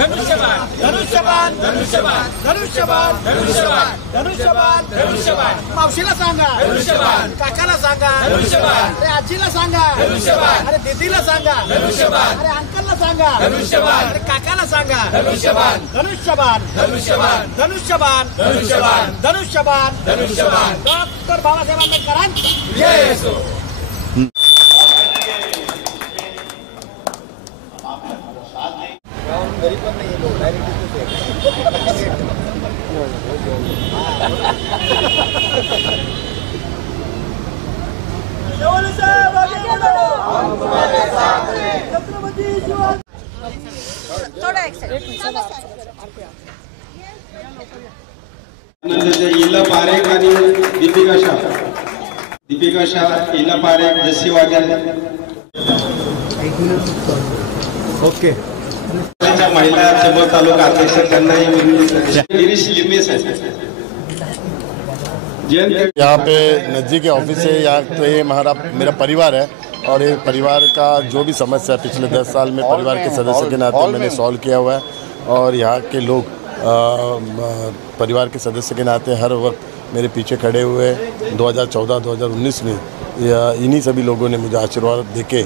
धनुष्यबाण धनुष्यबाण धनुष्यबाण धनुष्यबाण धनुष्यबाण धनुष्यबाण धनुष्यबाण मावशीला सांगा धनुष्यबाण, काकाला सांगा धनुष्यबाण, अरे आजीला सांगा धनुष्यबाण, अरे दीदीला सांगा धनुष्यबाण, अरे अंकलला सांगा धनुष्यबाण, अरे काकाला सांगा धनुष्यबाण धनुष्यबाण धनुष्यबाण धनुष्यबाण धनुष्यबाण धनुष्यबाण धनुष्यबाण डॉक्टर बाबासाहेब आंबेडकरांचा जय असो। इला पारेख आणि दीपिका शाह इला पारेख जसी वाघेल ओके महिला चेंबर तालुका अध्यक्ष त्यांनाही गिरीश लिंबे साहेब। यहाँ पे नज़दीकी ऑफिस है, यहाँ तो ये मेरा परिवार है और ये परिवार का जो भी समस्या है पिछले 10 साल में परिवार के सदस्य के नाते मैंने सॉल्व किया हुआ है और यहाँ के लोग परिवार के सदस्य के नाते हर वक्त मेरे पीछे खड़े हुए। 2014-2019 में इन्हीं सभी लोगों ने मुझे आशीर्वाद देके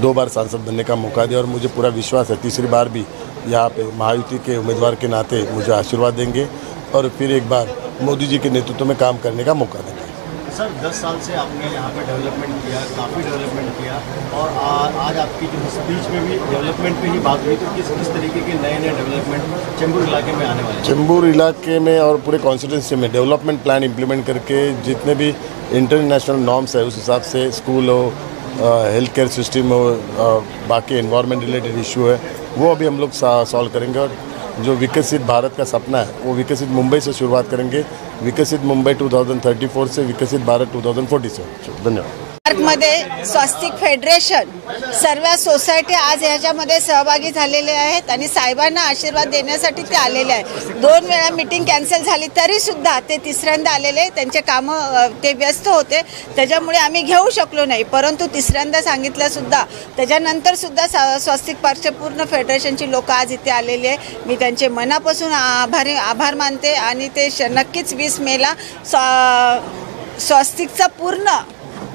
2 बार सांसद बनने का मौका दिया और मुझे पूरा विश्वास है तीसरी बार भी यहाँ पे महायुति के उम्मीदवार के नाते मुझे आशीर्वाद देंगे और फिर एक बार मोदी जी के नेतृत्व में काम करने का मौका देंगे। सर 10 साल से आपने यहाँ पे डेवलपमेंट किया, काफ़ी डेवलपमेंट किया और आज आपकी जो स्पीच में भी डेवलपमेंट पे ही बात हुई, तो किस तरीके के नए डेवलपमेंट चेंबूर इलाके में आने वाले? चेंबूर इलाके में और पूरे कॉन्स्टिट्यूंसी में डेवलपमेंट प्लान इम्प्लीमेंट करके जितने भी इंटरनेशनल नॉर्म्स है उस हिसाब से स्कूल हो, हेल्थ केयर सिस्टम हो, बाकी एनवायरनमेंट रिलेटेड इशू है वो अभी हम लोग सॉल्व करेंगे और जो विकसित भारत का सपना है वो विकसित मुंबई से शुरुआत करेंगे। विकसित मुंबई 2034 से विकसित भारत 2040 से। धन्यवाद। मध्ये स्वस्तिक फेडरेशन सर्व सोसायटी आज ह्याच्यामध्ये सहभागी झालेले आहेत आणि साहेबांना आशीर्वाद देण्यासाठी ते आलेले आहेत। 2 वेळा मीटिंग कॅन्सल झाली तरी सुद्धा ते तिसऱ्यांदा आलेले, त्यांचे काम ते व्यस्त होते त्याच्यामुळे आम्ही घेऊ शकलो नाही, परंतु तिसऱ्यांदा सांगितलं सुद्धा त्याच्यानंतर सुद्धा स्वस्तिक पार्कच्या पूर्ण फेडरेशनची लोक आज इथे आलेले आहे। मी त्यांचे मनापासून आभार मानते आणि ते नक्कीच 20 मेला स्वस्तिकचा पूर्ण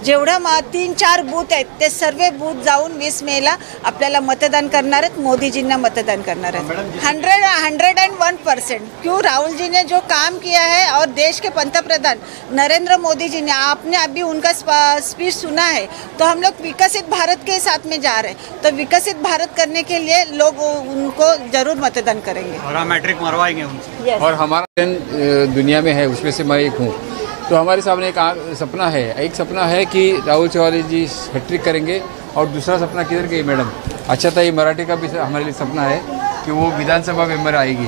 जेवढे 3-4 बूथ आहेत ते सर्व बूथ जाऊन 20 मेला आपल्याला मतदान करणार आहेत, मोदीजींना मतदान करणार आहेत 101%। क्यों? राहुल जी ने जो काम किया है और देश के पंतप्रधान नरेंद्र मोदी जी ने आपने अभी उनका स्पीच सुना है, तो हम लोग विकसित भारत के साथ में जा रहे हैं, तो विकसित भारत करने के लिए लोग उनको जरूर मतदान करेंगे और मैट्रिक मरवाएंगे उनसे। और हमारा दुनिया में है उसमें से मैं एक हूँ, तो हमारे सामने एक सपना है कि राहुल चौहान जी हैट्रिक करेंगे और दूसरा सपना किधर गई मैडम आशाताई मराठे का भी हमारे लिए सपना है कि वो विधानसभा मेंबर आएगी,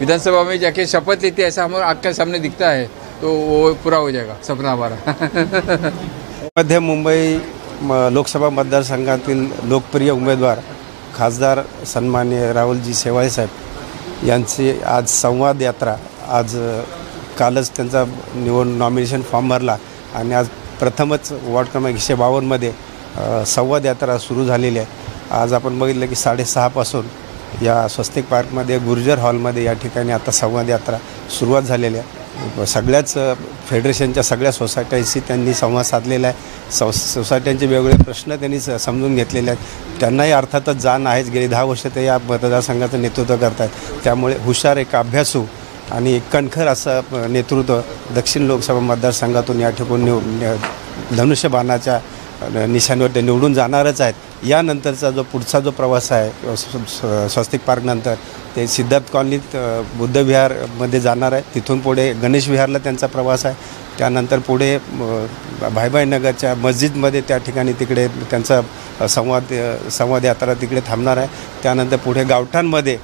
विधानसभा में जाके शपथ लेती है, ऐसा हमारे आँख के सामने दिखता है, तो वो पूरा हो जाएगा सपना हमारा। मध्य मुंबई लोकसभा मतदारसंघातील लोकप्रिय उमेदवार खासदार सन्माननीय राहुलजी शेवाळे साहेब यांची आज संवाद यात्रा आज कालच त्यांचा नॉमिनेशन फॉर्म भरला आणि आज प्रथमच वॉर्ड क्रमांक 152 मध्ये संवाद यात्रा सुरू झालेली आहे। आज आपण बघितलं की 6:30 पासून या स्वस्तिक पार्कमध्ये गुर्जर हॉलमध्ये या ठिकाणी आता संवाद यात्रा सुरुवात झालेली आहे। सगळ्याच फेडरेशनच्या सगळ्या सोसायट्यांशी त्यांनी संवाद साधलेला आहे, सोसायट्यांचे वेगवेगळे प्रश्न त्यांनी समजून घेतलेले आहेत। त्यांनाही अर्थातच जाण आहेच, गेली 10 वर्ष ते या मतदारसंघाचं नेतृत्व करत आहेत, त्यामुळे हुशार एक अभ्यासू आणि एक कणखर असं नेतृत्व दक्षिण लोकसभा मतदारसंघातून या ठिकाणी धनुष्यबाणाच्या निशाणीवर ते निवडून जाणारच आहेत। यानंतरचा जो पुढचा जो प्रवास आहे स्वस्तिक पार्कनंतर ते सिद्धार्थ कॉलनीत बुद्धविहारमध्ये जाणार आहे, तिथून पुढे गणेश विहारला त्यांचा प्रवास आहे, त्यानंतर पुढे भाईभाई नगरच्या मस्जिदमध्ये त्या ठिकाणी तिकडे त्यांचा संवाद यात्रा तिकडे थांबणार आहे। त्यानंतर पुढे गावठाणमध्ये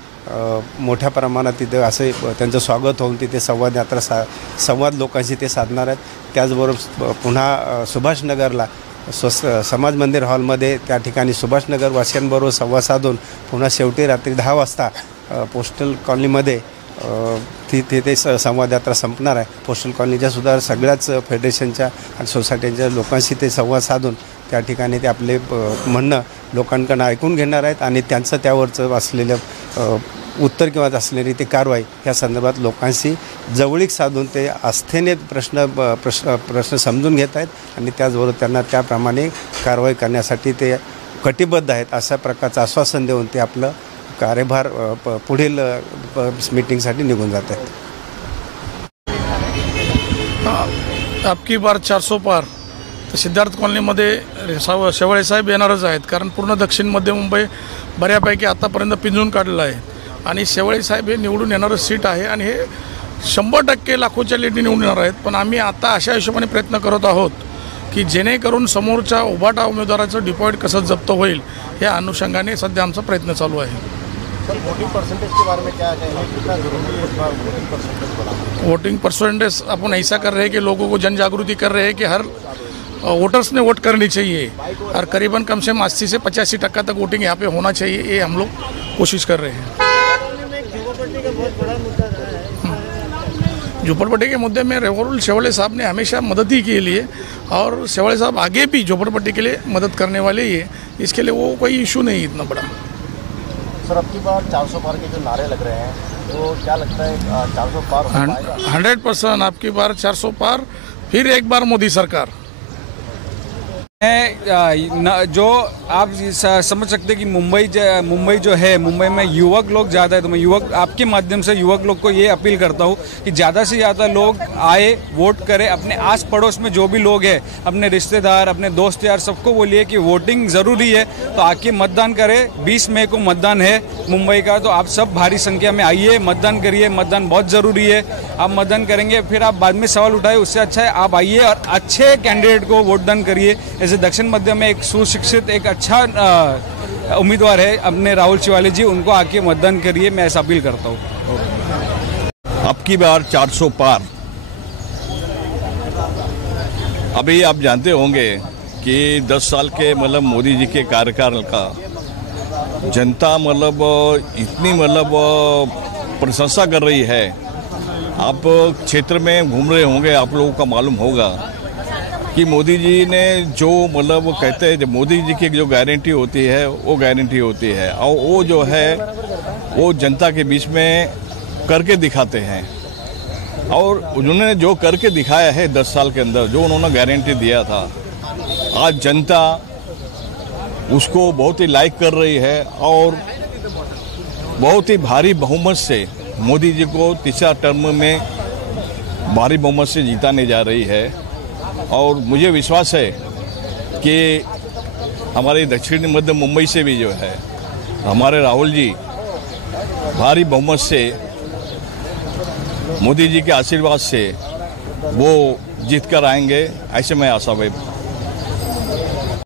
मोठ्या प्रमाणात तिथे असे त्यांचं स्वागत होऊन तिथे संवाद लोकांशी ते साधणार आहेत। त्याचबरोबर पुन्हा सुभाषनगरला समाज मंदिर हॉलमध्ये त्या ठिकाणी सुभाषनगर वासियांबरोबर संवाद साधून पुन्हा शेवटी रात्री 10 वाजता पोस्टल कॉलनीमध्ये तिथे संवाद यात्रा संपणार आहे। पोस्टल कॉलनीच्या सुद्धा सगळ्याच फेडरेशनच्या आणि सोसायटीच्या लोकांशी ते संवाद साधून त्या ठिकाणी ते आपले म्हणणं लोकांकडून ऐकून घेणार आहेत आणि त्यांचं त्यावरचं असलेलं उत्तर किंवा असलेली ती कारवाई ह्या संदर्भात लोकांशी जवळीक साधून ते आस्थेने प्रश्न समजून घेत आहेत आणि त्याचबरोबर त्यांना त्याप्रमाणे कारवाई करण्यासाठी ते कटिबद्ध आहेत अशा प्रकारचं आश्वासन देऊन ते आपलं कार्यभार पुढील मीटिंगसाठी निघून जात आहेत. आपकी बार 400 पार तर सिद्धार्थ कॉलनीमध्ये शेवाळे साहेब येणारच आहेत, कारण पूर्ण दक्षिण मध्य मुंबई बऱ्यापैकी आतापर्यंत पिंजून काढलेलं आहे आणि शेवाळे साहेब हे निवडून येणारं सीट आहे आणि हे 100% लाखोच्या लीडने निवडून येणार आहेत. पण आम्ही आता अशा हिशोबाने प्रयत्न करत आहोत की जेणेकरून समोरच्या उभाटा उमेदवाराचं डिपॉझिट कसं जप्त होईल या अनुषंगाने सध्या आमचा प्रयत्न चालू आहे. वोटिंग परसेंटेज के बारे में क्या कहेंगे, कितना जरूरी है इस बार वोटिंग परसेंटेज बढ़ाना? वोटिंग परसेंटेज अपन ऐसा कर रहे हैं कि लोगों को जन जागृति कर रहे हैं कि हर वोटर्स ने वोट करनी चाहिए और करीबन कम से कम 80 से 85% तक वोटिंग यहाँ पे होना चाहिए, ये हम लोग कोशिश कर रहे हैं. झोपड़पट्टी के मुद्दे में राहुल शेवाळे साहब ने हमेशा मदद ही के लिए और शेवाळे साहब आगे भी झोपड़पट्टी के लिए मदद करने वाले ही है, इसके लिए वो कोई इशू नहीं इतना बड़ा. सर, अब की बार 400 पार के जो नारे लग रहे हैं तो क्या लगता है 400 पार हो पाएगा? 100% आपकी बार 400 पार, फिर एक बार मोदी सरकार. जो आप समझ सकते हैं कि मुंबई जो है, मुंबई में युवक लोग ज़्यादा है, तो मैं युवक आपके माध्यम से युवक लोग को ये अपील करता हूँ कि ज़्यादा से ज़्यादा लोग आए, वोट करें. अपने आस पड़ोस में जो भी लोग हैं, अपने रिश्तेदार, अपने दोस्त यार, सबको बोलिए कि वोटिंग ज़रूरी है, तो आके मतदान करें. 20 मई को मतदान है मुंबई का, तो आप सब भारी संख्या में आइए, मतदान करिए. मतदान बहुत ज़रूरी है. आप मतदान करेंगे फिर आप बाद में सवाल उठाए, उससे अच्छा है आप आइए और अच्छे कैंडिडेट को वोटदान करिए. जैसे दक्षिण मध्य में एक सुशिक्षित, एक अच्छा उम्मीदवार है अपने राहुल शेवाळे जी, उनको आके मतदान करिए, मैं ऐसा अपील करता हूँ. अब की बार 400 पार. अभी आप जानते होंगे कि 10 साल के मतलब मोदी जी के कार्यकाल का जनता मतलब इतनी मतलब प्रशंसा कर रही है. आप क्षेत्र में घूम रहे होंगे, आप लोगों का मालूम होगा कि मोदी जी ने जो मतलब कहते हैं, जब मोदी जी की जो गारंटी होती है वो गारंटी होती है और वो जो है वो जनता के बीच में करके दिखाते हैं. और उन्होंने जो करके दिखाया है 10 साल के अंदर, जो उन्होंने गारंटी दिया था, आज जनता उसको बहुत ही लाइक कर रही है और बहुत ही भारी बहुमत से मोदी जी को तीसरा टर्म में भारी बहुमत से जिताने जा रही है. और मुझे विश्वास है कि हमारे दक्षिण मध्य मुंबई से भी जो है हमारे राहुल जी भारी बहुमत से मोदी जी के आशीर्वाद से वो जीत कर आएंगे, ऐसे मैं आशावादी